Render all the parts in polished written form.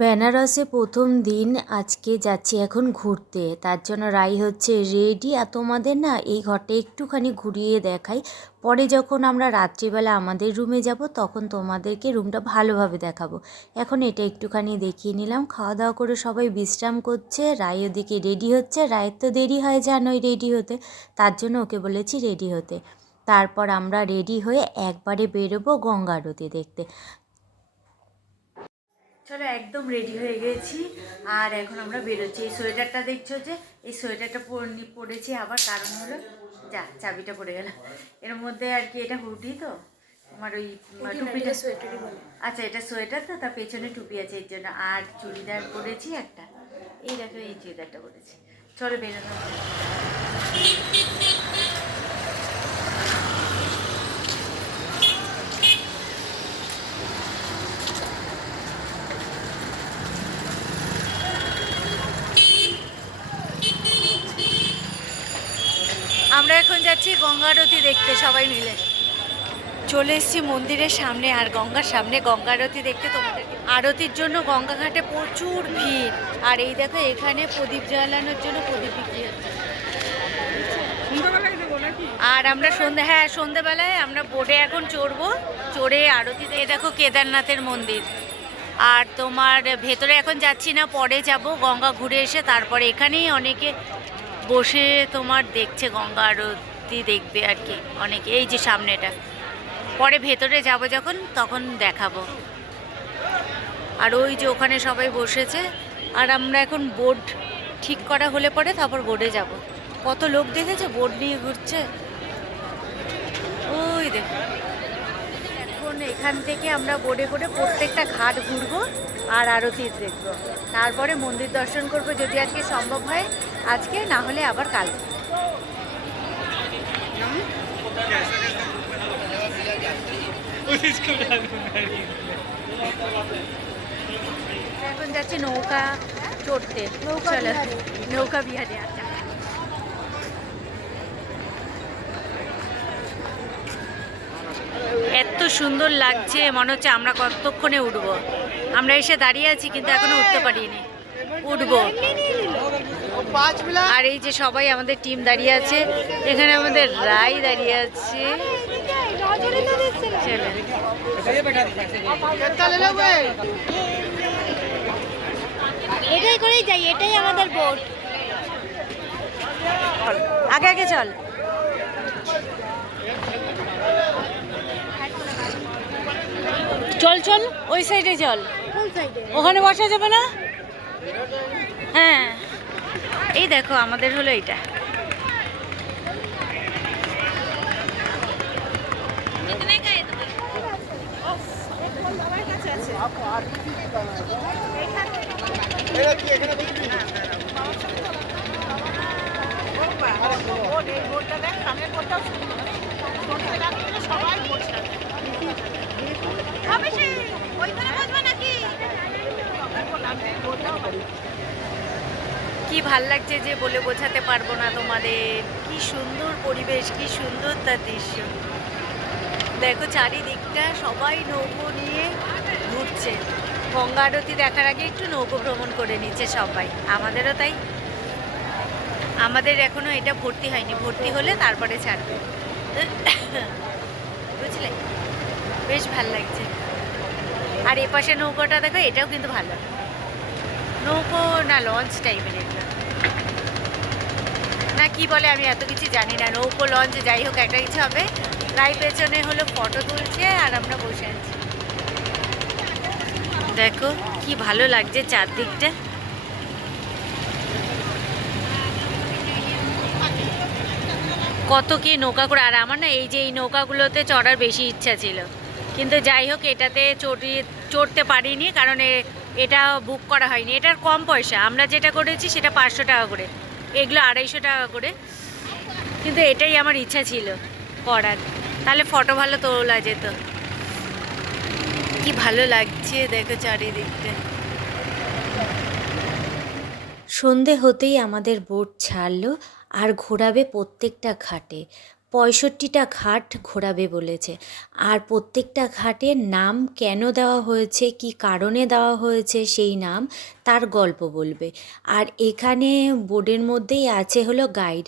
বেনারসে প্রথম দিন আজকে যাচ্ছি এখন ঘুরতে, তার জন্য রাই হচ্ছে রেডি। আর তোমাদের না এই ঘরটা একটুখানি ঘুরিয়ে দেখাই, পরে যখন আমরা রাত্রিবেলা আমাদের রুমে যাব তখন তোমাদেরকে রুমটা ভালোভাবে দেখাবো। এখন এটা একটুখানি দেখিয়ে নিলাম। খাওয়া দাওয়া করে সবাই বিশ্রাম করছে, রাই ওদিকে রেডি হচ্ছে। রায়ের তো দেরি হয় জানোই রেডি হতে, তার জন্য ওকে বলেছি রেডি হতে। তারপর আমরা রেডি হয়ে একবারে বেরোবো গঙ্গা আরতি দেখতে। চলো, একদম রেডি হয়ে গেছি আর এখন আমরা বেরোচ্ছি। এই সোয়েটারটা দেখছো যে, এই সোয়েটারটা পরেছি আবার, কারণ হলো যা চাবিটা পড়ে গেল এর মধ্যে আর কি। এটা হুডি তো আমার, ওই টুপিটা সোয়েটারই বলে। আচ্ছা, এটা সোয়েটার তো, তার পেছনে টুপি আছে এর জন্য। আর চুড়িদার পরেছি একটা, এই দেখো এই চুড়িদারটা পরেছি। চলো বেরোনো। আমরা এখন যাচ্ছি গঙ্গা আরতি দেখতে সবাই মিলে। চলে এসেছি মন্দিরের সামনে, আর গঙ্গার সামনে গঙ্গা আরতি দেখতে। তোমাদের আরতির জন্য গঙ্গা ঘাটে প্রচুর ভিড়। আর এই দেখো এখানে প্রদীপ জ্বালানোর জন্য প্রদীপ বিক্রি হচ্ছে। আর আমরা সন্ধ্যেবেলায় আমরা বোটে এখন চড়বো, চড়ে আরতি। এই দেখো কেদারনাথের মন্দির। আর তোমার ভেতরে এখন যাচ্ছি না, পরে যাব গঙ্গা ঘুরে এসে। তারপরে এখানেই অনেকে বসে তোমার দেখছে গঙ্গা আরতি দেখবে আর কি অনেকে, এই যে সামনেটা। পরে ভেতরে যাব যখন তখন দেখাবো। আর ওই যে ওখানে সবাই বসেছে। আর আমরা এখন বোর্ড ঠিক করা হলে পরে তারপর বোর্ডে যাব। কত লোক দেখেছে বোর্ড নিয়ে ঘুরছে, ওই দেখো। এখন এখান থেকে আমরা বোর্ডে করে প্রত্যেকটা ঘাট ঘুরবো আর আরতি দেখবো। তারপরে মন্দির দর্শন করবো যদি আজকে সম্ভব হয়, আজকে না হলে আবার কাল। এখন যাচ্ছি নৌকা চড়তে, নৌকা বিহারে। আচ্ছা, এত সুন্দর লাগছে, মনে হচ্ছে আমরা কতক্ষণে উঠবো। আমরা এসে দাঁড়িয়ে আছি কিন্তু এখনো উঠতে পারিনি, উঠবো। আর এই যে সবাই আমাদের টিম দাঁড়িয়ে আছে, এখানে আমাদের রাই দাঁড়িয়ে আছে। এটাই করেই যাই, এটাই আমাদের বোট। আগে আগে চল। চল চল, ওই সাইডে চল, ওখানে বসা যাবে না। হ্যাঁ, এই দেখো আমাদের হলো এইটা। কি ভাল লাগছে যে বলে বোঝাতে পারবো না তোমাদের। কি সুন্দর পরিবেশ, কি সুন্দর তার দৃশ্য। দেখো চারিদিকটা সবাই নৌকো নিয়ে ঘুরছে। গঙ্গা আরতি দেখার আগে একটু নৌকো ভ্রমণ করে নিচ্ছে সবাই, আমাদেরও তাই। আমাদের এখনো এটা ভর্তি হয়নি, ভর্তি হলে তারপরে ছাড়বে, বুঝলে। বেশ ভাল লাগছে। আর এপাশে নৌকোটা দেখো, এটাও কিন্তু ভালো নৌকো, না লঞ্চ টাইপের এটা, না কি বলে আমি এত কিছু জানি না। নৌকো লঞ্চ যাই হোক একটা কিছু হবে। রাই পেছনে হলো ফটো তুলছে আর আমরা বসে আছি। দেখো কি ভালো লাগছে চারদিকটা। কত কি নৌকা করে। আর আমার না এই যে এই নৌকাগুলোতে চড়ার বেশি ইচ্ছা ছিল, কিন্তু যাই হোক এটাতে চড়তে পারিনি, কারণ এটা বুক করা হয়নি। এটার কম পয়সা, আমরা যেটা করেছি সেটা 500 টাকা করে, এগুলো 250 টাকা করে। কিন্তু এটাই আমার ইচ্ছা ছিল করার, তাহলে ফটো ভালো তোলা যেত। কি ভালো লাগছে দেখো চারিদিকটা। সন্ধে হতেই আমাদের বোট ছাড়লো আর ঘোরাবে প্রত্যেকটা ঘাটে। 65টা ঘাট ঘোরাবে বলেছে। আর প্রত্যেকটা ঘাটের নাম কেন দেওয়া হয়েছে, কি কারণে দেওয়া হয়েছে সেই নাম, তার গল্প বলবে। আর এখানে বোর্ডের মধ্যেই আছে হলো গাইড।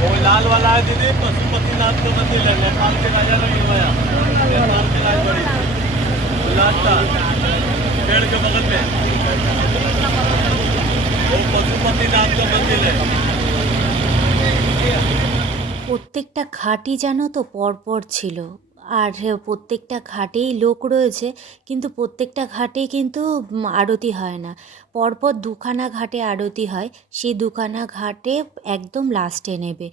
वो लाल वाला है दीदी, पशुपतिनाथ का मंदिर है, नेपाल के राजा ने बनवाया, नेपाल की राजबाड़ी, गुजरात का पेड़ के बगल में वो पशुपतिनाथ का मंदिर है। প্রত্যেকটা ঘাটই জানো তো পরপর ছিল। আর প্রত্যেকটা ঘাটেই লোক রয়েছে, কিন্তু প্রত্যেকটা ঘাটেই কিন্তু আরতি হয় না। পরপর দুখানা ঘাটে আরতি হয়, সেই দুখানা ঘাটে একদম লাস্টে নেবে।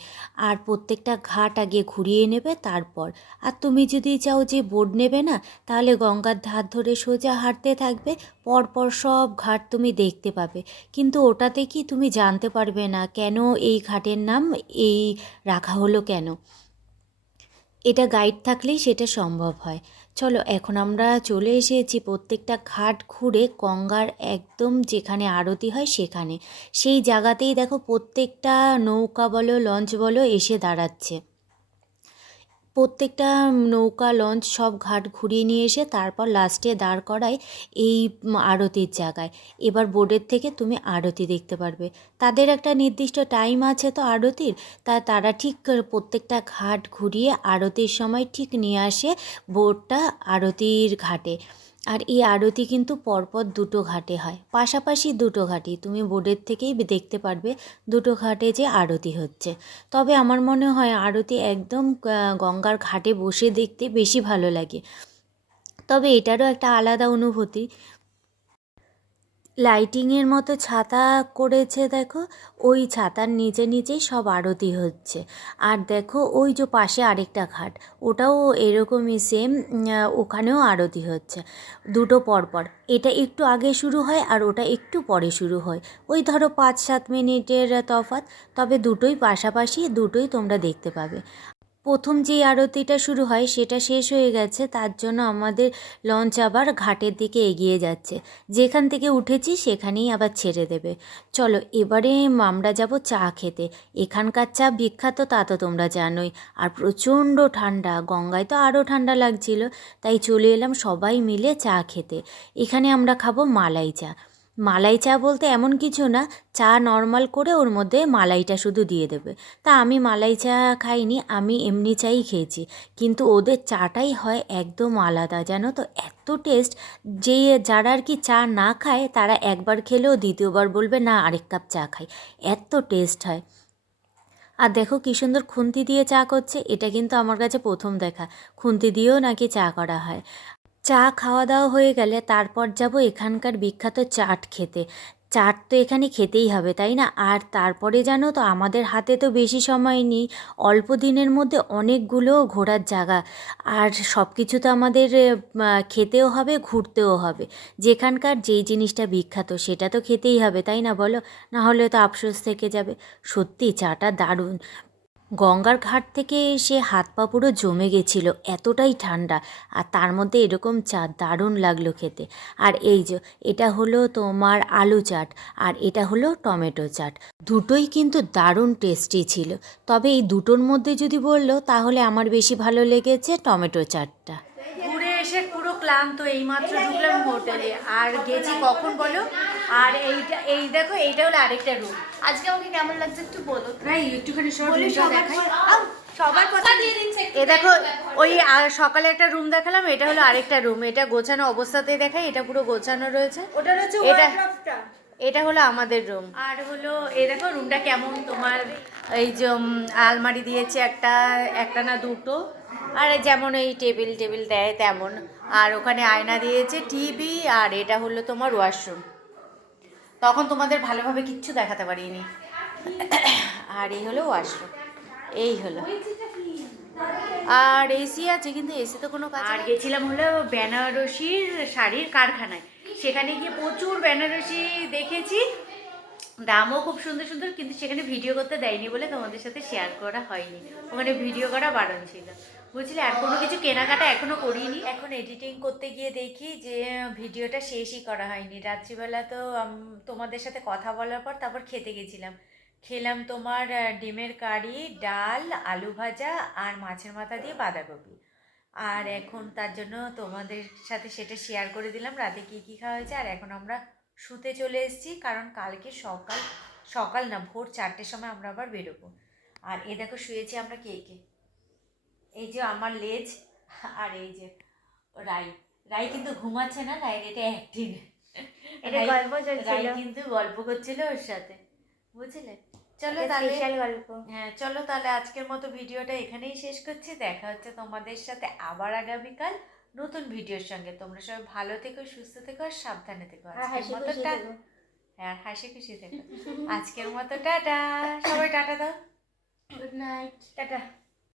আর প্রত্যেকটা ঘাট আগে ঘুরিয়ে নেবে তারপর। আর তুমি যদি চাও যে বোট নেবে না, তাহলে গঙ্গার ধার ধরে সোজা হাঁটতে থাকবে, পরপর সব ঘাট তুমি দেখতে পাবে। কিন্তু ওটাতে কি তুমি জানতে পারবে না কেন এই ঘাটের নাম এই রাখা হলো কেন। এটা গাইড থাকলেই সেটা সম্ভব হয়। চলো এখন আমরা চলে এসেছি প্রত্যেকটা ঘাট ঘুরে গঙ্গার একদম যেখানে আরতি হয় সেখানে। সেই জায়গাতেই দেখো প্রত্যেকটা নৌকা বলো লঞ্চ বলো এসে দাঁড়াচ্ছে। প্রত্যেকটা নৌকা লঞ্চ সব ঘাট ঘুরিয়ে নিয়ে এসে তারপর লাস্টে দাঁড় করায় এই আরতির জায়গায়। এবার বোর্ডের থেকে তুমি আরতি দেখতে পারবে। তাদের একটা নির্দিষ্ট টাইম আছে তো আরতির, তারা ঠিক প্রত্যেকটা ঘাট ঘুরিয়ে আরতির সময় ঠিক নিয়ে আসে বোর্ডটা আরতির ঘাটে। আর এই আরতি কিন্তু পরপর দুটো ঘাটে হয়, পাশাপাশি দুটো ঘাটই তুমি বোর্ডের থেকেই দেখতে পারবে দুটো ঘাটে যে আরতি হচ্ছে। তবে আমার মনে হয় আরতি একদম গঙ্গার ঘাটে বসে দেখতে বেশি ভালো লাগে। তবে এটারও একটা আলাদা অনুভূতি। লাইটিংয়ের মতো ছাতা করেছে দেখো, ওই ছাতার নিচে নিচেই সব আরতি হচ্ছে। আর দেখো ওই যে পাশে আরেকটা ঘাট, ওটাও এরকমই সেম, ওখানেও আরতি হচ্ছে দুটো পরপর। এটা একটু আগে শুরু হয় আর ওটা একটু পরে শুরু হয়, ওই ধরো 5-7 মিনিটের তফাৎ। তবে দুটোই পাশাপাশি, দুটোই তোমরা দেখতে পাবে। প্রথম যেই আরতিটা শুরু হয় সেটা শেষ হয়ে গেছে, তার জন্য আমাদের লঞ্চ আবার ঘাটের দিকে এগিয়ে যাচ্ছে। যেখান থেকে উঠেছি সেখানেই আবার ছেড়ে দেবে। চলো এবারে আমরা যাব চা খেতে। এখানকার চা বিখ্যাত তা তো তোমরা জানোই। আর প্রচণ্ড ঠান্ডা, গঙ্গায় তো আরও ঠান্ডা লাগছিল, তাই চলে এলাম সবাই মিলে চা খেতে। এখানে আমরা খাবো মালাই চা। মালাই চা বলতে এমন কিছু না, চা নর্মাল করে ওর মধ্যে মালাইটা শুধু দিয়ে দেবে। তা আমি মালাই চা খাইনি, আমি এমনি চাই খেয়েছি। কিন্তু ওদের চাটাই হয় একদম আলাদা, জানো তো, এত টেস্ট যে যারা আর কি চা না খায় তারা একবার খেলেও দ্বিতীয়বার বলবে না আরেক কাপ চা খাই, এত টেস্ট হয়। আর দেখো কী সুন্দর খুন্তি দিয়ে চা করছে, এটা কিন্তু আমার কাছে প্রথম দেখা, খুন্তি দিয়েও নাকি চা করা হয়। চা খাওয়া দাওয়া হয়ে গেলে তারপর যাব এখানকার বিখ্যাত চাট খেতে। চাট তো এখানে খেতেই হবে তাই না? আর তারপরে জানো তো আমাদের হাতে তো বেশি সময় নেই, অল্প দিনের মধ্যে অনেকগুলো ঘোরার জায়গা। আর সব কিছু তো আমাদের খেতেও হবে, ঘুরতেও হবে। যেখানকার যেই জিনিসটা বিখ্যাত সেটা তো খেতেই হবে তাই না বলো, না হলে তো আফসোস থেকে যাবে। সত্যি চাটা দারুণ। গঙ্গার ঘাট থেকে এসে হাত পা পুরো জমে গেছিল, এতটাই ঠান্ডা। আর তার মধ্যে এরকম চা দারুণ লাগলো খেতে। আর এই যে এটা হলো তোমার আলু চাট, আর এটা হলো টমেটো চাট। দুটোই কিন্তু দারুণ টেস্টি ছিল। তবে এই দুটোর মধ্যে যদি বললো তাহলে আমার বেশি ভালো লেগেছে টমেটো চাটটা। ঘুরে এসে পুরো ক্লান্ত, এইমাত্র ঢুকলাম হোটেলে। আর গেছি কখন বলো? আর এই দেখো এইটা হলো আরেকটা রুম। আজকে আমাকে কেমন লাগছে একটু বলো। প্রায় একটুখানি দেখাই। সবার কথা দিয়ে দিচ্ছে। এ দেখো ওই সকালে একটা রুম দেখালাম, এটা হলো আরেকটা রুম। এটা গোছানো অবস্থাতেই দেখাই, এটা পুরো গোছানো রয়েছে। ওটা হচ্ছে এটা হলো আমাদের রুম। আর হলো এই দেখো রুমটা কেমন, তোমার এই যে আলমারি দিয়েছে একটা না দুটো, আর যেমন এই টেবিল দেয় তেমন। আর ওখানে আয়না দিয়েছে, টিভি, আর এটা হলো তোমার ওয়াশরুম। তখন তোমাদের ভালোভাবে কিচ্ছু দেখাতে পারিনি। আর এই হলো ওয়াশরুম, এই হলো। আর এসি আছে, কিন্তু এসি তো কোনো কাজ। আর গেছিলাম হলো বেনারসির শাড়ির কারখানায়, সেখানে গিয়ে প্রচুর বেনারসি দেখেছি। দামও খুব সুন্দর সুন্দর, কিন্তু সেখানে ভিডিও করতে দেয়নি বলে তোমাদের সাথে শেয়ার করা হয়নি, ওখানে ভিডিও করা বারণ ছিল, বুঝলে। আর কোনো কিছু কেনাকাটা এখনো করিনি। এখন এডিটিং করতে গিয়ে দেখি যে ভিডিওটা শেষই করা হয়নি। রাত্রিবেলা তো তোমাদের সাথে কথা বলার পর তারপর খেতে গেছিলাম, খেলাম তোমার ডিমের কারি, ডাল, আলু ভাজা আর মাছের মাথা দিয়ে বাঁধাকপি। আর এখন তার জন্য তোমাদের সাথে সেটা শেয়ার করে দিলাম রাতে কী কী খাওয়া হয়েছে। আর এখন আমরা শুতে চলে এসেছি, কারণ কালকে সকাল সকাল না ভোর 4টের সময় আমরা আবার বেরোবো। আর এ দেখো শুয়েছি আমরা কে কে, এই যে আমার লেজ, আর এই যে রাই। রাই কিন্তু ঘুমাচ্ছে না, রাই এটা অ্যাক্টিং, এটা গল্প চলছিল। রাই কিন্তু গল্প করছিল ওর সাথে, বুঝলে। চলো তাহলে, স্পেশাল গল্প। হ্যাঁ চলো তাহলে আজকের মতো ভিডিওটা এখানেই শেষ করছি। দেখা হচ্ছে তোমাদের সাথে আবার আগামীকাল নতুন ভিডিওর সঙ্গে। তোমরা সবাই ভালো থেকো, সুস্থ থেকো আর সাবধানে থেকো। আর আজকের হাসি মতো খুশি থেকো। হ্যাঁ হাসি খুশি থেকো। আজকের মতো টাটা, সবাই টাটা দাও। Good night. টাটা।